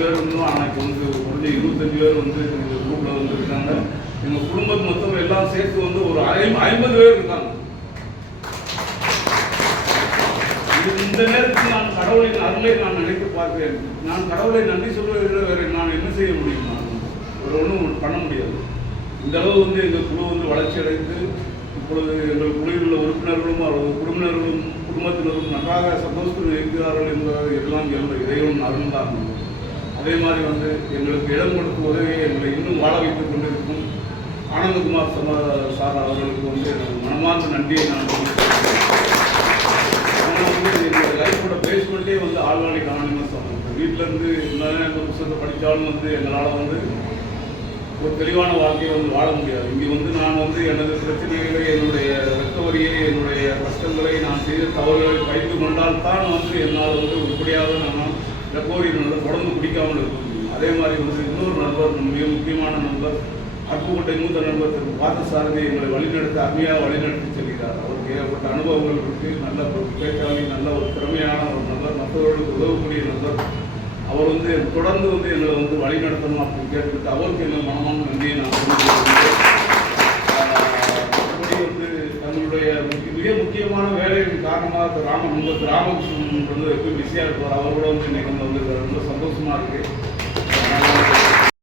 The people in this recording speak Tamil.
பேர் வந்து ஆனால் இப்போ வந்து கொஞ்சம் 25 பேர் வந்து எங்கள் குரூப்பில் வந்து இருக்காங்க. எங்கள் குடும்பத்து மொத்தம் எல்லாம் சேர்த்து வந்து ஒரு 50 பேர் இருக்காங்க. இந்த நேரத்தில் நான் கடவுளின் அருளை நான் நினைத்து பார்க்கிறேன். நான் கடவுளை நன்றி சொல்வதை வேறு நான் என்ன செய்ய முடியும்? நான் ஒரு ஒன்றும் பண்ண முடியாது. இந்த அளவு வந்து எங்கள் குழு வந்து வளர்ச்சி அடைந்து இப்பொழுது எங்கள் குழுவில் உள்ள உறுப்பினர்களும் அவரது குடும்பத்தினரும் குடும்பத்தினரும் நன்றாக சந்தோஷத்தில் இருக்கிறார்கள் என்பதை எல்லாம் இறைவன் அருள் தான். அதே மாதிரி வந்து எங்களுக்கு இடம் கொடுத்த உதவியை எங்களை இன்னும் வாழ வைத்துக் கொண்டிருக்கும் ஆனந்தகுமார் சார் அவர்களுக்கு வந்து எனக்கு மனமார்ந்த நன்றியை நான் வந்து எங்கள் லைஃபோட பேஸ்மெண்ட்டே வந்து ஆழ்வாளிக்கு ஆனந்தமாக வீட்டிலேருந்து என்ன புத்தகத்தை படித்தாலும் வந்து எங்களால் வந்து ஒரு தெளிவான வாழ்க்கையை வந்து வாழ முடியாது. இங்கே வந்து நான் வந்து எனது பிரச்சனைகளை, என்னுடைய ரத்த வரியை, என்னுடைய கஷ்டங்களை, நான் செய்த தவறுகளை பயிர்ந்து கொண்டால் தான் வந்து என்னால் வந்து உருப்படியாக நான் ரெக்கவரி தொடர்ந்து குடிக்காமல் இருக்க முடியும். அதே மாதிரி வந்து இன்னொரு நண்பர், மிக முக்கியமான நண்பர், அருப்புக்கோட்டை மூத்த நண்பர் திரு பார்த்தசாரதி எங்களை வழிநடத்த அருமையாக வழிநடத்தி செல்கிறார். அவருக்கு ஏற்பட்ட அனுபவங்கள் இருக்கு. நல்ல ஒரு பேச்சாளி, நல்ல ஒரு திறமையான ஒரு நபர், மற்றவர்களுக்கு உதவக்கூடிய நபர். அவர் வந்து தொடர்ந்து வந்து எங்களை வந்து வழி நடத்தணும் அப்படின்னு கேட்டுக்கிட்டு அவருக்கு எங்கள் மனமான நன்றியை நான் மற்றபடி வந்து தங்களுடைய மிக முக்கியமான வேலையின் காரணமாக ராமகிருஷ்ணன் வந்து எப்பயும் பிஸியாக இருப்பார். அவர் கூட வந்து இன்னைக்கு வந்து ரொம்ப சந்தோஷமாக இருக்குது.